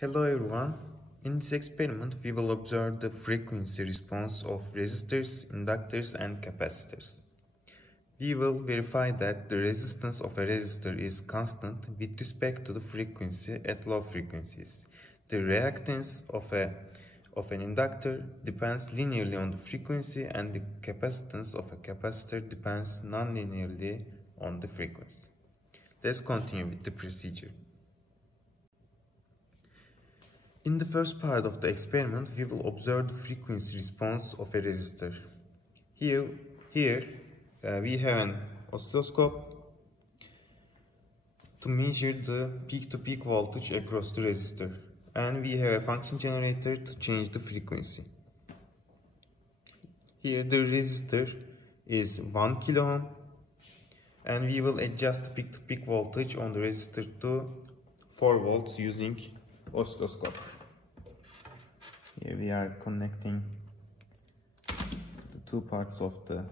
Hello everyone. In this experiment, we will observe the frequency response of resistors, inductors and capacitors. We will verify that the resistance of a resistor is constant with respect to the frequency at low frequencies. The reactance of an inductor depends linearly on the frequency, and the capacitance of a capacitor depends non-linearly on the frequency. Let's continue with the procedure. In the first part of the experiment, we will observe the frequency response of a resistor. Here we have an oscilloscope to measure the peak-to-peak voltage across the resistor, and we have a function generator to change the frequency. Here the resistor is 1 kilo ohm, and we will adjust the peak-to-peak voltage on the resistor to 4 volts using oscilloscope. Here we are connecting the two parts of the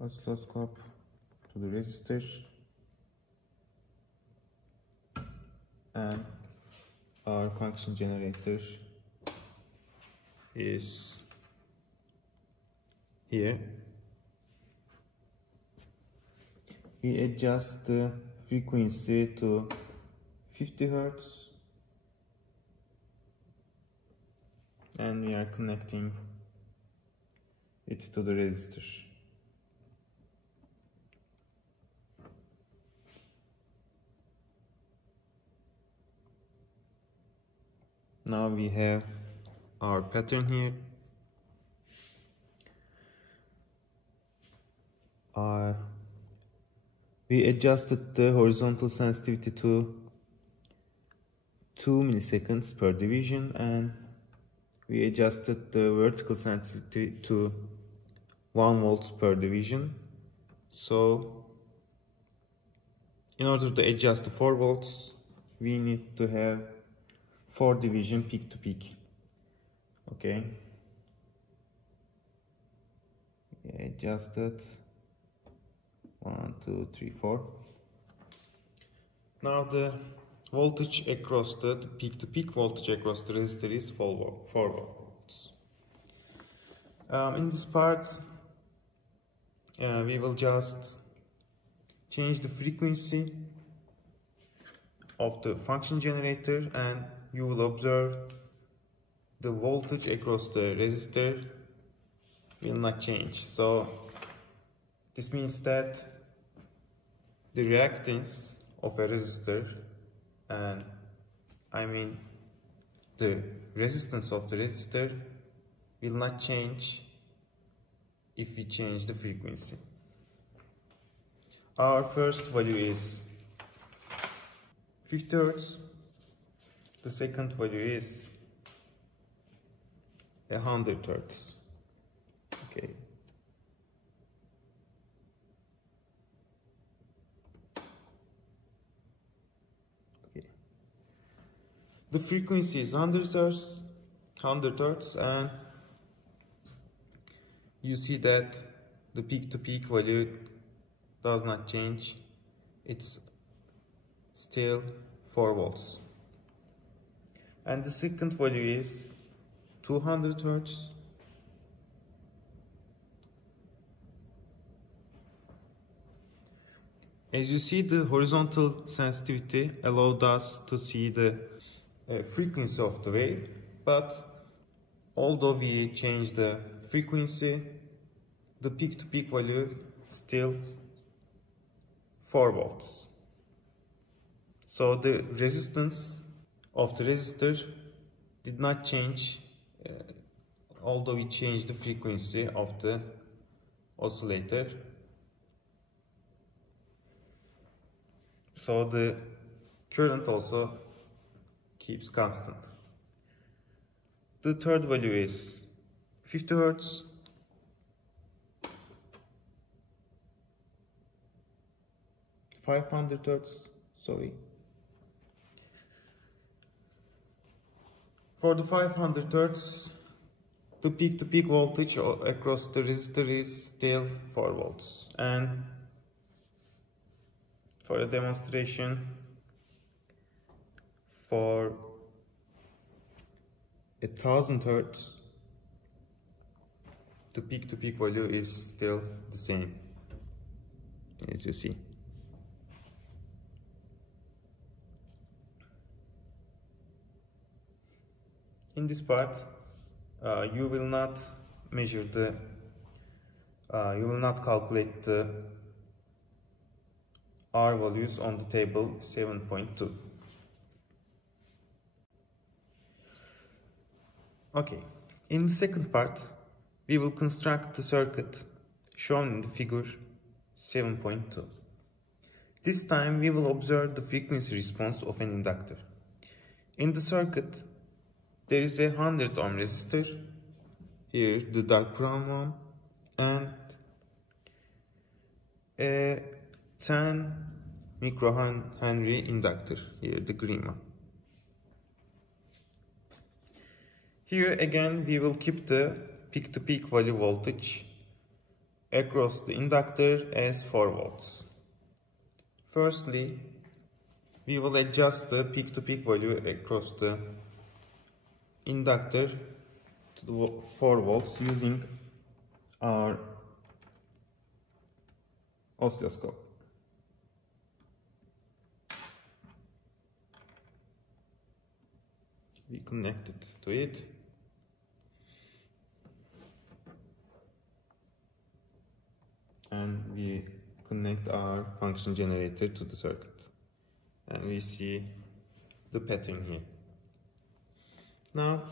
oscilloscope to the resistor, and our function generator is here. We adjust the frequency to 50 Hz, and we are connecting it to the resistor. Now we have our pattern here. We adjusted the horizontal sensitivity to 2 milliseconds per division, and we adjusted the vertical sensitivity to 1 volt per division. So in order to adjust to 4 volts, we need to have 4 division peak to peak. Okay, we adjusted 1, 2, 3, 4. Now the voltage across the peak-to-peak voltage across the resistor is 4 volts. In this part, we will just change the frequency of the function generator, and you will observe the voltage across the resistor will not change. So this means that the reactance of a resistor, and I mean the resistance of the resistor, will not change if we change the frequency. Our first value is 50 Hz. The second value is 100 Hz. Okay. The frequency is 100 Hz, and you see that the peak-to-peak value does not change. It's still 4 volts. And the second value is 200 Hz. As you see, the horizontal sensitivity allowed us to see the frequency of the wave, but although we change the frequency, the peak-to-peak value still 4 volts. So the resistance of the resistor did not change, although we changed the frequency of the oscillator. So the current also keeps constant. The third value is 50 Hz. Sorry. For the 500 Hz, the peak-to-peak voltage across the resistor is still 4 volts. And for a demonstration, for 1000 Hz, the peak-to-peak value is still the same, as you see. In this part, you will not measure the, you will not calculate the R values on the table 7.2. Okay, in the second part, we will construct the circuit shown in the figure 7.2. This time we will observe the frequency response of an inductor. In the circuit, there is a 100 ohm resistor, here the dark brown one, and a 10 microhenry inductor, here the green one. Here again we will keep the peak-to-peak value voltage across the inductor as 4 volts. Firstly, we will adjust the peak-to-peak value across the inductor to the 4 volts using our oscilloscope. We connect it to it. And we connect our function generator to the circuit. And we see the pattern here. Now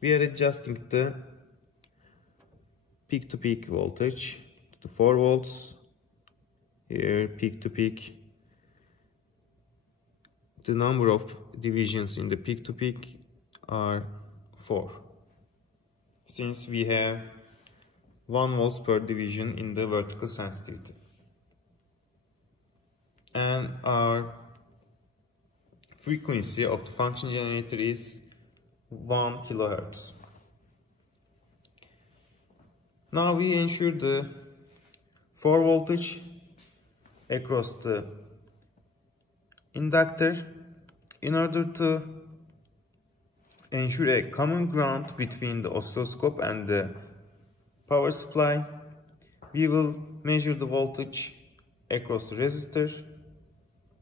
we are adjusting the peak-to-peak voltage to 4 volts. Here peak-to-peak. The number of divisions in the peak-to-peak are 4. Since we have 1 volts per division in the vertical sensitivity. And our frequency of the function generator is 1 kHz. Now we ensure the 4 voltage across the inductor in order to ensure a common ground between the oscilloscope and the power supply. We will measure the voltage across the resistor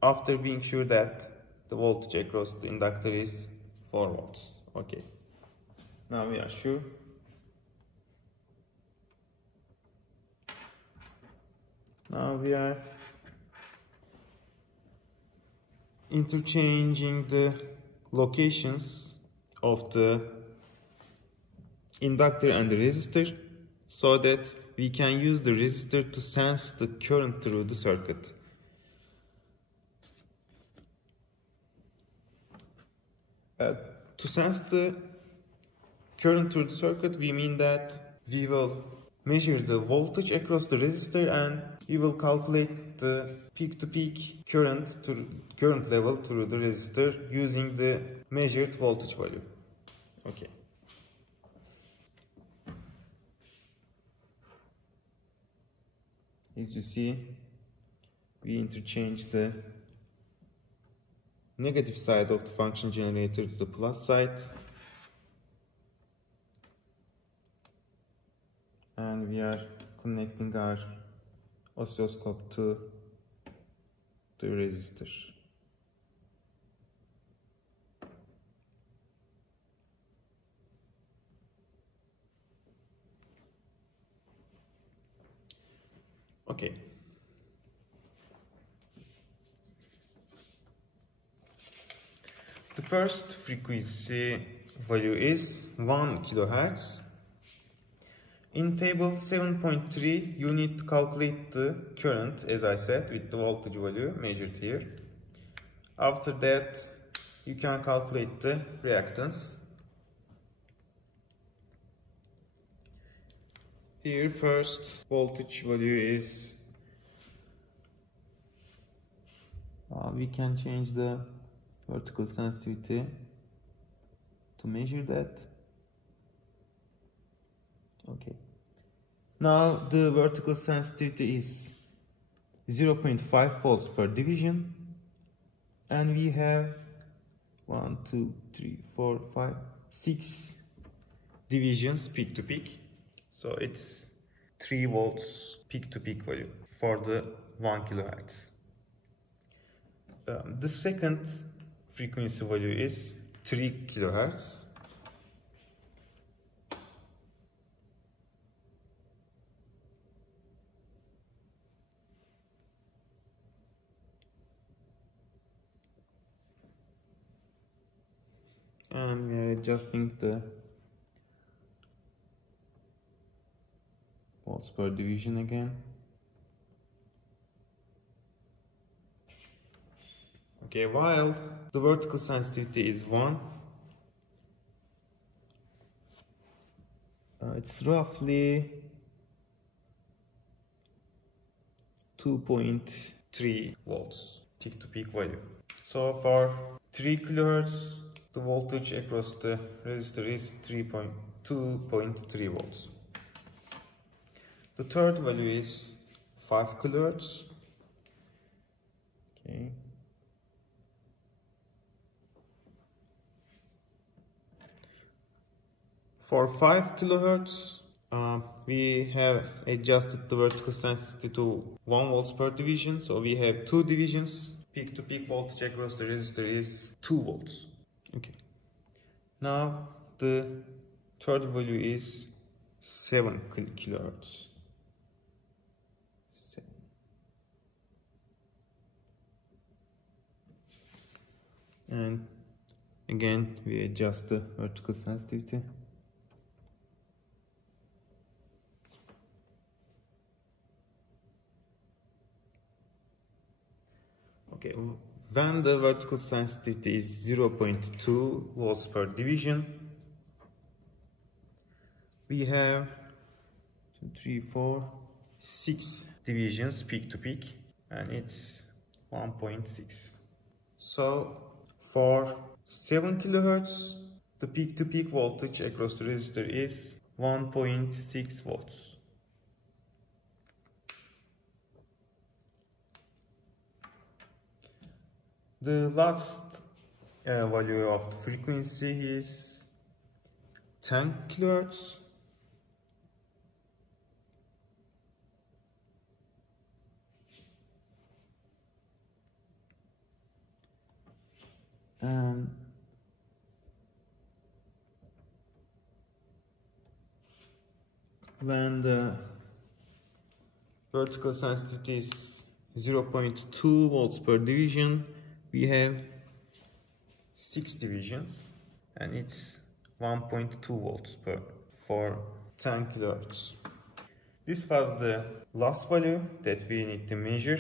after being sure that the voltage across the inductor is 4 volts. Okay. Now we are sure. Now we are interchanging the locations of the inductor and the resistor, so that we can use the resistor to sense the current through the circuit. To sense the current through the circuit, we mean that we will measure the voltage across the resistor and we will calculate the peak-to-peak current level through the resistor using the measured voltage value. Okay. As you see, we interchange the negative side of the function generator to the plus side, and we are connecting our oscilloscope to the resistor. Okay. The first frequency value is 1 kHz. In table 7.3, you need to calculate the current, as I said, with the voltage value measured here. After that, you can calculate the reactance. Here, first voltage value is, we can change the vertical sensitivity to measure that. Okay. Now the vertical sensitivity is 0.5 volts per division, and we have 1, 2, 3, 4, 5, 6 divisions peak to peak. So it's 3 volts peak to peak value for the 1 kilohertz. The second frequency value is 3 kilohertz. And we are adjusting the volts per division again. Okay, while the vertical sensitivity is 1, it's roughly 2.3 volts peak to peak value. So for 3 kilohertz, the voltage across the resistor is 2.3 volts. The third value is 5 kilohertz. Okay. For 5 kilohertz, we have adjusted the vertical sensitivity to 1 volts per division. So we have 2 divisions. Peak to peak voltage across the resistor is 2 volts. Okay. Now the third value is 7 kilohertz. And again we adjust the vertical sensitivity. Okay, when the vertical sensitivity is 0.2 volts per division, we have 2, 3, 4, 6 divisions peak to peak, and it's 1.6. So for 7 kilohertz, the peak to peak voltage across the resistor is 1.6 volts. The last value of the frequency is 10 kilohertz. And when the vertical sensitivity is 0.2 volts per division, we have 6 divisions, and it's 1.2 volts for 10 kilohertz. This was the last value that we need to measure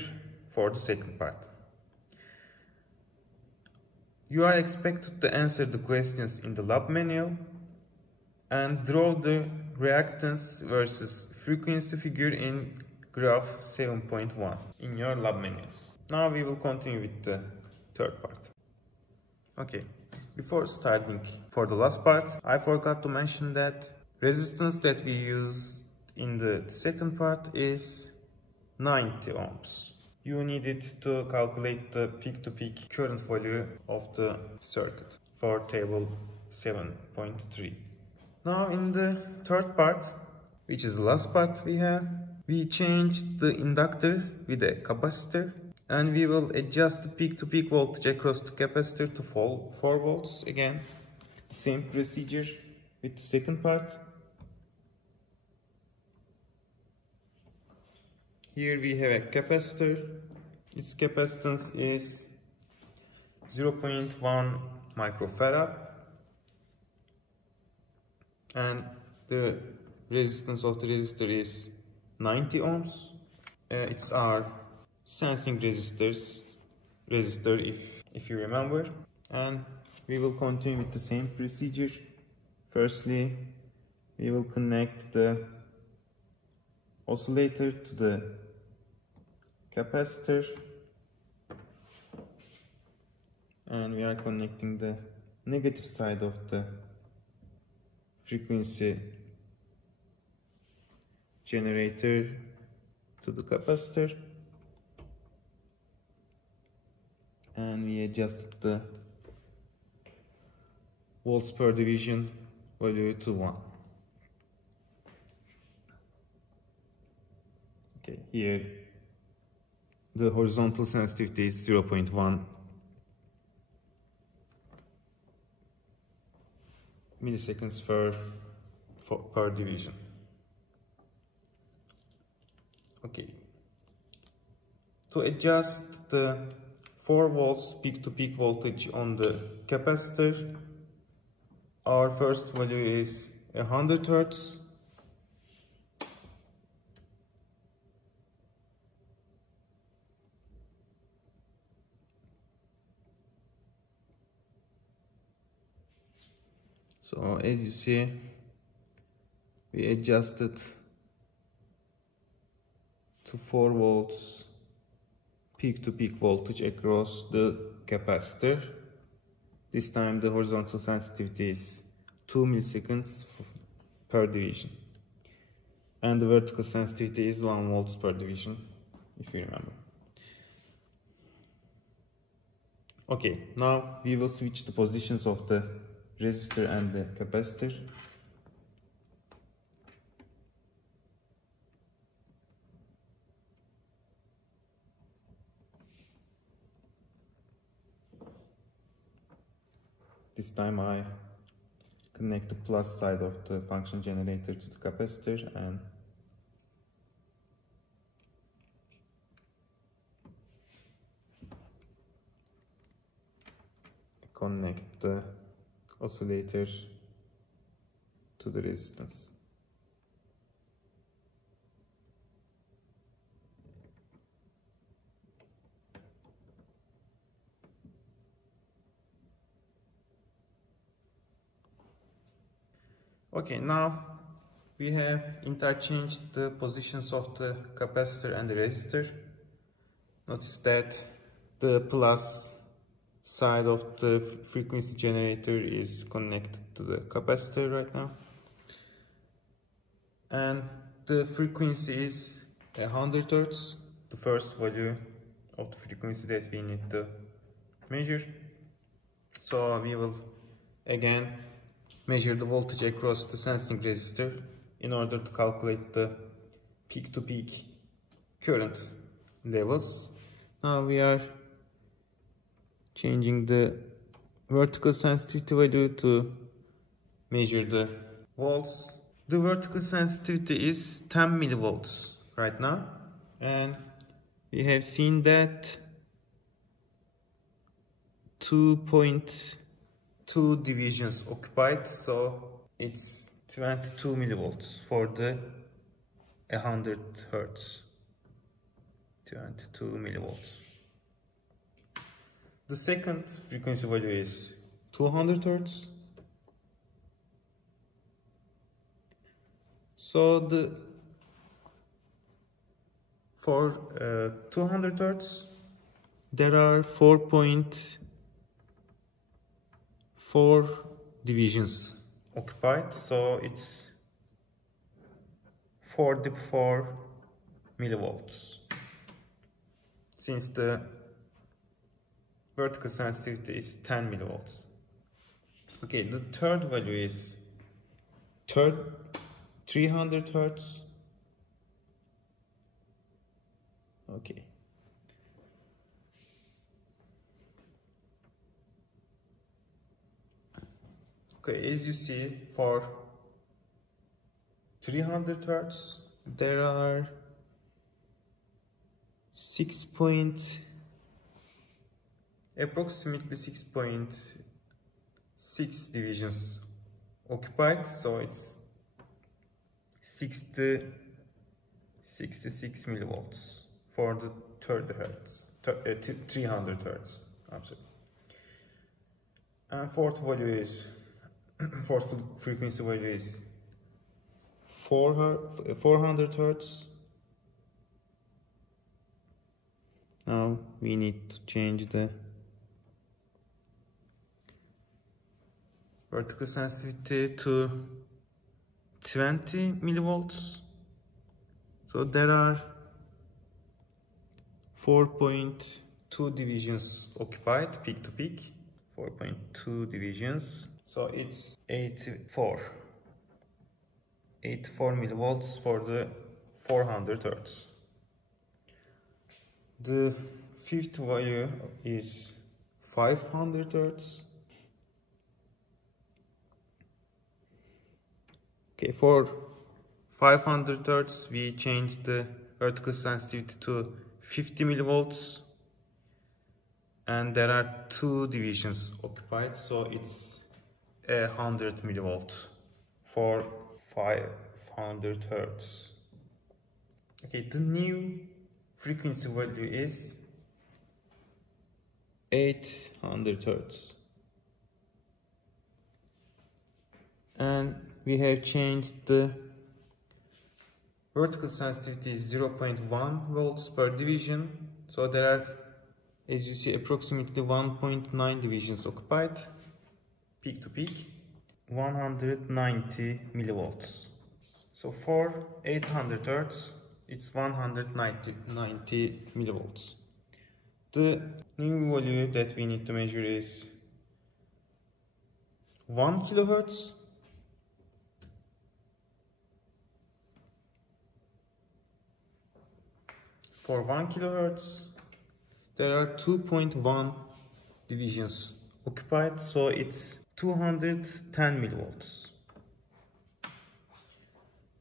for the second part. You are expected to answer the questions in the lab manual and draw the reactance versus frequency figure in graph 7.1 in your lab manuals. Now we will continue with the third part. Okay, before starting for the last part, I forgot to mention that resistance that we use in the second part is 90 ohms. You needed to calculate the peak-to-peak current value of the circuit for table 7.3. Now in the third part, which is the last part we changed the inductor with a capacitor, and we will adjust the peak-to-peak voltage across the capacitor to 4 volts. Again, the same procedure with the second part. Here we have a capacitor. Its capacitance is 0.1 microfarad, and the resistance of the resistor is 90 ohms. It's our sensing resistor if you remember, and we will continue with the same procedure. Firstly, we will connect the oscillator to the capacitor, and we are connecting the negative side of the frequency generator to the capacitor, and we adjusted the volts per division value to 1. Okay, here the horizontal sensitivity is 0.1 milliseconds per division. Okay. To adjust the 4 volts peak-to-peak voltage on the capacitor, our first value is 100 Hz. So as you see, we adjusted to 4 volts peak-to-peak voltage across the capacitor. This time the horizontal sensitivity is 2 milliseconds per division. And the vertical sensitivity is 1 volts per division, if you remember. Okay, now we will switch the positions of the resistor and the capacitor. This time I connect the plus side of the function generator to the capacitor and connect the oscillator to the resistance. Okay, now we have interchanged the positions of the capacitor and the resistor. Notice that the plus side of the frequency generator is connected to the capacitor right now. And the frequency is 100 Hz, the first value of the frequency that we need to measure. So we will again measure the voltage across the sensing resistor in order to calculate the peak-to-peak current levels. Now we are changing the vertical sensitivity value to measure the volts. The vertical sensitivity is 10 millivolts right now, and we have seen that 2.2 divisions occupied, so it's 22 millivolts for the 100 Hz. 22 millivolts. The second frequency value is 200 Hz. So for 200 Hz there are 4.4 divisions occupied, so it's 44 millivolts. Since the vertical sensitivity is 10 millivolts. Okay, the third value is 300 Hz. Okay. Okay, as you see, for 300 Hz, there are approximately 6.6 divisions occupied, so it's 66 millivolts for the 300 Hz. I'm sorry. And fourth frequency value is 400 Hz. Now we need to change the vertical sensitivity to 20 millivolts. So there are 4.2 divisions occupied peak to peak 4.2 divisions. So it's 84 millivolts for the 400 Hz. The fifth value is 500 Hz. Okay, for 500 Hz we changed the vertical sensitivity to 50 millivolts, and there are two divisions occupied, so it's 100 millivolt for 500 Hz. Okay, the new frequency value is 800 Hz, and we have changed the vertical sensitivity is 0.1 volts per division, so there are, as you see, approximately 1.9 divisions occupied, peak to peak, 190 millivolts. So for 800 Hz, it's 190 millivolts. The new value that we need to measure is 1 kilohertz. For 1 kilohertz, there are 2.1 divisions occupied, so it's 210 millivolts.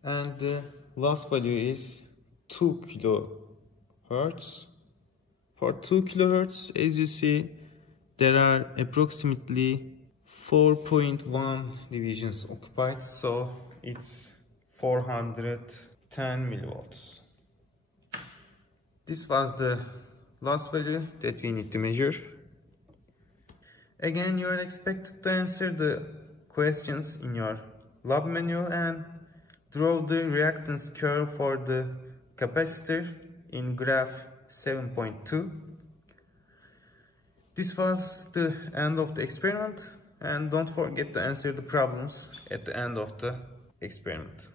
And the last value is 2 kilohertz. For 2 kilohertz, as you see, there are approximately 4.1 divisions occupied, so it's 410 millivolts. This was the last value that we need to measure. Again, you are expected to answer the questions in your lab manual and draw the reactance curve for the capacitor in graph 7.2. This was the end of the experiment, and don't forget to answer the problems at the end of the experiment.